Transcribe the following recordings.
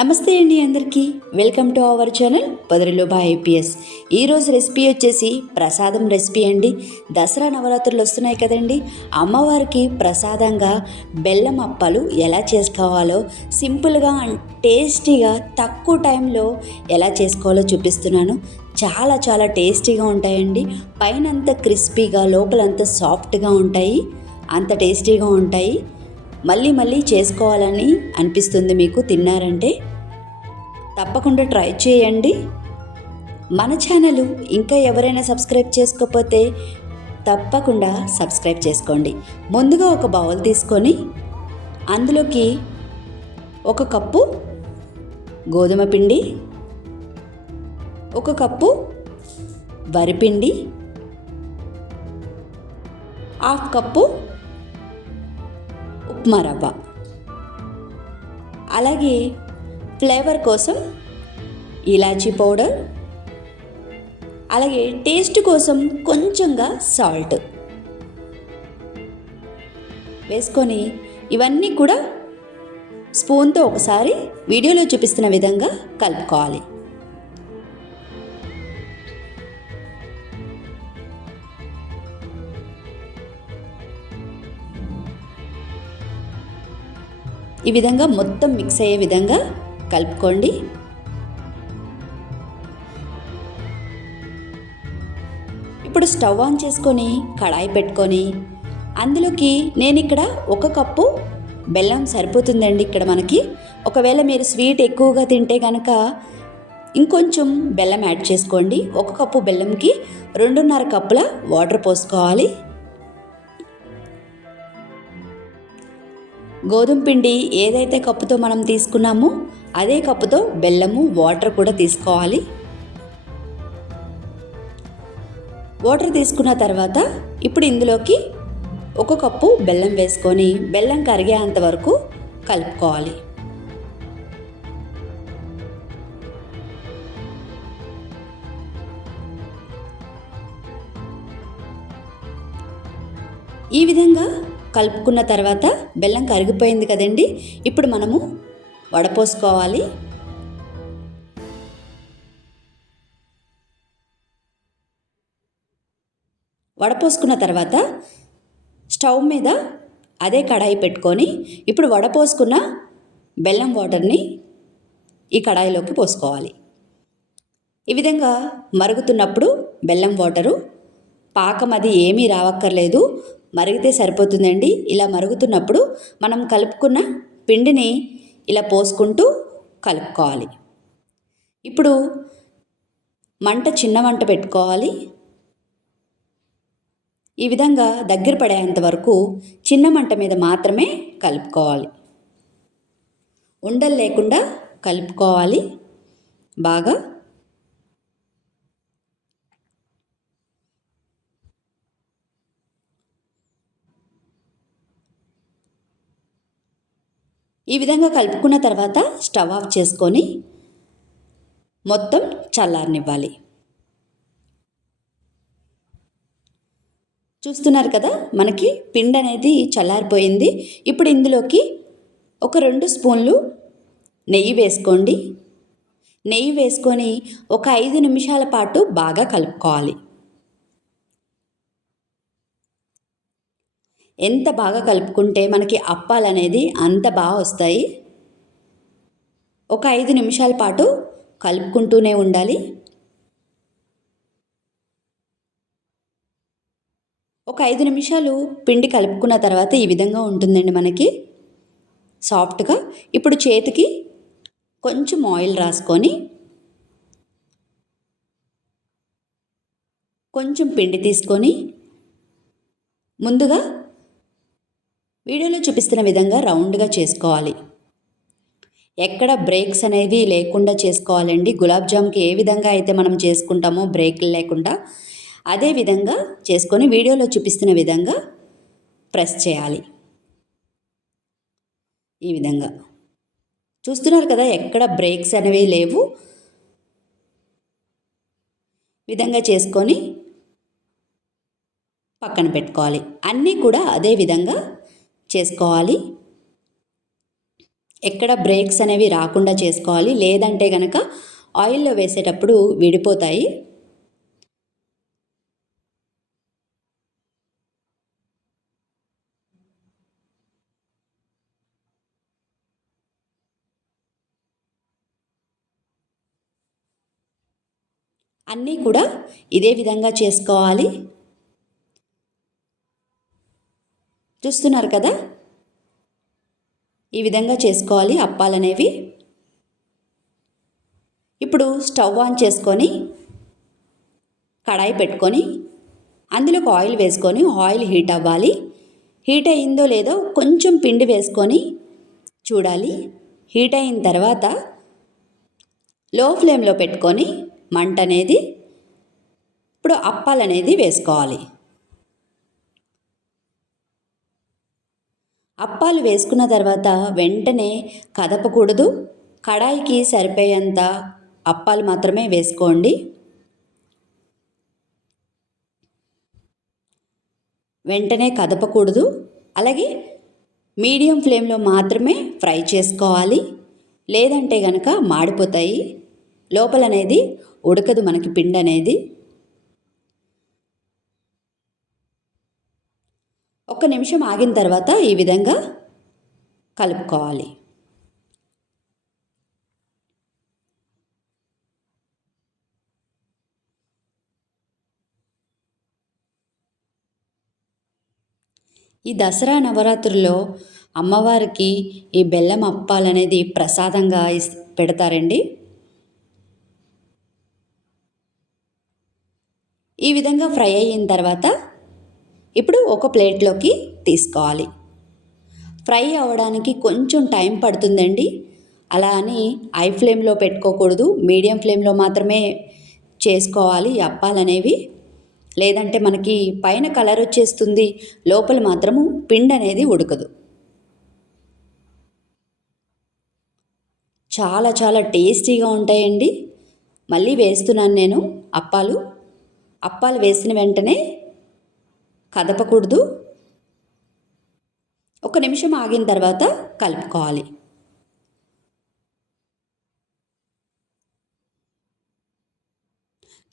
నమస్తే అండి అందరికీ. వెల్కమ్ టు అవర్ ఛానల్ పొదరిలోబా ఐపీఎస్. ఈరోజు రెసిపీ వచ్చేసి ప్రసాదం రెసిపీ అండి. దసరా నవరాత్రులు వస్తున్నాయి కదండి. అమ్మవారికి ప్రసాదంగా బెల్లం అప్పాలు ఎలా చేసుకోవాలో సింపుల్గా అండ్ టేస్టీగా తక్కువ టైంలో ఎలా చేసుకోవాలో చూపిస్తున్నాను. చాలా చాలా టేస్టీగా ఉంటాయండి. పైనంతా క్రిస్పీగా లోపలంతా సాఫ్ట్గా ఉంటాయి. అంత టేస్టీగా ఉంటాయి. మళ్ళీ మళ్ళీ చేసుకోవాలని అనిపిస్తుంది మీకు తిన్నారంటే. తప్పకుండా ట్రై చేయండి. మన ఛానల్ ఇంకా ఎవరైనా సబ్స్క్రైబ్ చేసుకోకపోతే తప్పకుండా సబ్స్క్రైబ్ చేసుకోండి. ముందుగా ఒక బౌల్ తీసుకొని అందులోకి 1 కప్పు గోధుమ పిండి, 1 కప్పు వరిపిండి, 1/2 కప్పు ఉప్మా రవ్వ, అలాగే ఫ్లేవర్ కోసం ఇలాచీ పౌడర్, అలాగే టేస్ట్ కోసం కొంచెంగా సాల్ట్ వేసుకొని ఇవన్నీ కూడా స్పూన్తో ఒకసారి వీడియోలో చూపిస్తున్న విధంగా కలుపుకోవాలి. ఈ విధంగా మొత్తం మిక్స్ అయ్యే విధంగా కలుపుకోండి. ఇప్పుడు స్టవ్ ఆన్ చేసుకొని కడాయి పెట్టుకొని అందులోకి నేను ఇక్కడ 1 కప్పు బెల్లం సరిపోతుందండి. ఇక్కడ మనకి ఒకవేళ మీరు స్వీట్ ఎక్కువగా తింటే కనుక ఇంకొంచెం బెల్లం యాడ్ చేసుకోండి. 1 కప్పు బెల్లంకి 2.5 కప్పుల వాటర్ పోసుకోవాలి. గోధుమ పిండి ఏదైతే కప్పుతో మనం తీసుకున్నామో అదే కప్పుతో బెల్లము వాటర్ కూడా తీసుకోవాలి. వాటర్ తీసుకున్న తర్వాత ఇప్పుడు ఇందులోకి 1 కప్పు బెల్లం వేసుకొని బెల్లం కరిగేంత వరకు కలుపుకోవాలి. ఈ విధంగా కలుపుకున్న తర్వాత బెల్లం కరిగిపోయింది కదండి. ఇప్పుడు మనము వడపోసుకోవాలి. వడపోసుకున్న తర్వాత స్టవ్ మీద అదే కడాయి పెట్టుకొని ఇప్పుడు వడపోసుకున్న బెల్లం వాటర్ని ఈ కడాయిలోకి పోసుకోవాలి. ఈ విధంగా మరుగుతున్నప్పుడు బెల్లం వాటరు పాకం అది ఏమీ రావక్కర్లేదు, మరిగితే సరిపోతుందండి. ఇలా మరుగుతున్నప్పుడు మనం కలుపుకున్న పిండిని ఇలా పోసుకుంటూ కలుపుకోవాలి. ఇప్పుడు చిన్న మంట పెట్టుకోవాలి. ఈ విధంగా దగ్గర పడేంత వరకు చిన్న మంట మీద మాత్రమే కలుపుకోవాలి. ఉండలు లేకుండా కలుపుకోవాలి బాగా. ఈ విధంగా కలుపుకున్న తర్వాత స్టవ్ ఆఫ్ చేసుకొని మొత్తం చల్లారనివ్వాలి. చూస్తున్నారు కదా, మనకి పిండి అనేది చల్లారిపోయింది. ఇప్పుడు ఇందులోకి ఒక 2 స్పూన్లు నెయ్యి వేసుకోండి. నెయ్యి వేసుకొని ఒక 5 నిమిషాల పాటు బాగా కలుపుకోవాలి. ఎంత బాగా కలుపుకుంటే మనకి అప్పాలు అనేది అంత బాగా వస్తాయి. ఒక 5 నిమిషాల పాటు కలుపుకుంటూనే ఉండాలి. ఒక 5 నిమిషాలు పిండి కలుపుకున్న తర్వాత ఈ విధంగా ఉంటుందండి మనకి సాఫ్ట్గా. ఇప్పుడు చేతికి కొంచెం ఆయిల్ రాసుకొని కొంచెం పిండి తీసుకొని ముందుగా వీడియోలో చూపిస్తున్న విధంగా రౌండ్గా చేసుకోవాలి. ఎక్కడ బ్రేక్స్ అనేవి లేకుండా చేసుకోవాలండి. గులాబ్ జామ్కి ఏ విధంగా అయితే మనం చేసుకుంటామో బ్రేక్లు లేకుండా అదే విధంగా చేసుకొని వీడియోలో చూపిస్తున్న విధంగా ప్రెస్ చేయాలి. ఈ విధంగా చూస్తున్నారు కదా, ఎక్కడ బ్రేక్స్ అనేవి లేవు. విధంగా చేసుకొని పక్కన పెట్టుకోవాలి. అన్నీ కూడా అదే విధంగా చేసుకోవాలి. ఎక్కడ బ్రేక్స్ అనేవి రాకుండా చేసుకోవాలి, లేదంటే గనక ఆయిల్లో వేసేటప్పుడు విడిపోతాయి. అన్నీ కూడా ఇదే విధంగా చేసుకోవాలి. చూస్తున్నారు కదా, ఈ విధంగా చేసుకోవాలి అప్పాలనేవి. ఇప్పుడు స్టవ్ ఆన్ చేసుకొని కడాయి పెట్టుకొని అందులోకి ఆయిల్ వేసుకొని ఆయిల్ హీట్ అవ్వాలి. హీట్ అయిందో లేదో కొంచెం పిండి వేసుకొని చూడాలి. హీట్ అయిన తర్వాత లో ఫ్లేమ్లో పెట్టుకొని మంట అనేది ఇప్పుడు అప్పాలనేది వేసుకోవాలి. అప్పాలు వేసుకున్న తర్వాత వెంటనే కదపకూడదు. కడాయికి సరిపోయేంత అప్పాలు మాత్రమే వేసుకోండి. వెంటనే కదపకూడదు. అలాగే మీడియం ఫ్లేమ్లో మాత్రమే ఫ్రై చేసుకోవాలి, లేదంటే కనుక మాడిపోతాయి. లోపలనేది ఉడకదు మనకి పిండి అనేది. ఒక్క నిమిషం ఆగిన తర్వాత ఈ విధంగా కలుపుకోవాలి. ఈ దసరా నవరాత్రుల్లో అమ్మవారికి ఈ బెల్లం అప్పాలనేది ప్రసాదంగా పెడతారండి. ఈ విధంగా ఫ్రై అయిన తర్వాత ఇప్పుడు ఒక ప్లేట్లోకి తీసుకోవాలి. ఫ్రై అవ్వడానికి కొంచెం టైం పడుతుందండి. అలా అని హై ఫ్లేమ్లో పెట్టుకోకూడదు, మీడియం ఫ్లేమ్లో మాత్రమే చేసుకోవాలి ఈ అప్పాలనేవి. లేదంటే మనకి పైన కలర్ వచ్చేస్తుంది, లోపల మాత్రము పిండి అనేది ఉడకదు. చాలా చాలా టేస్టీగా ఉంటాయండి. మళ్ళీ వేస్తున్నాను నేను అప్పాలు. అప్పాలు వేసిన వెంటనే కదపకూడదు. ఒక నిమిషం ఆగిన తర్వాత కలుపుకోవాలి.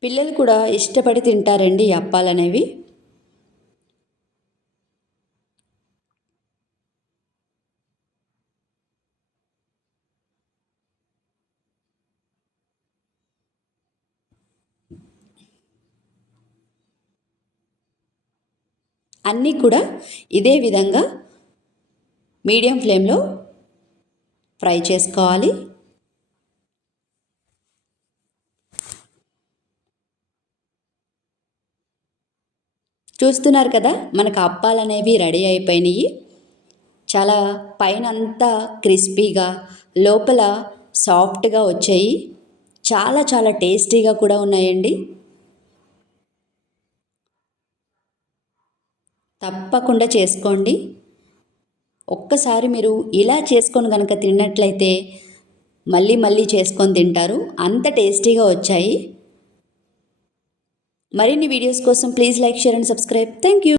పిల్లలు కూడా ఇష్టపడి తింటారండి ఈ అప్పాలనేవి. అన్నీ కూడా ఇదే విధంగా మీడియం ఫ్లేమ్లో ఫ్రై చేసుకోవాలి. చూస్తున్నారు కదా, మనకు అప్పాలనేవి రెడీ అయిపోయినాయి. చాలా పైనంతా క్రిస్పీగా, లోపల సాఫ్ట్గా వచ్చాయి. చాలా చాలా టేస్టీగా కూడా ఉన్నాయండి. తప్పకుండా చేసుకోండి. ఒక్కసారి మీరు ఇలా చేసుకొని కనుక తిన్నట్లయితే మళ్ళీ మళ్ళీ చేసుకొని తింటారు, అంత టేస్టీగా వచ్చాయి. మరిన్ని వీడియోస్ కోసం please like, share and subscribe. Thank you.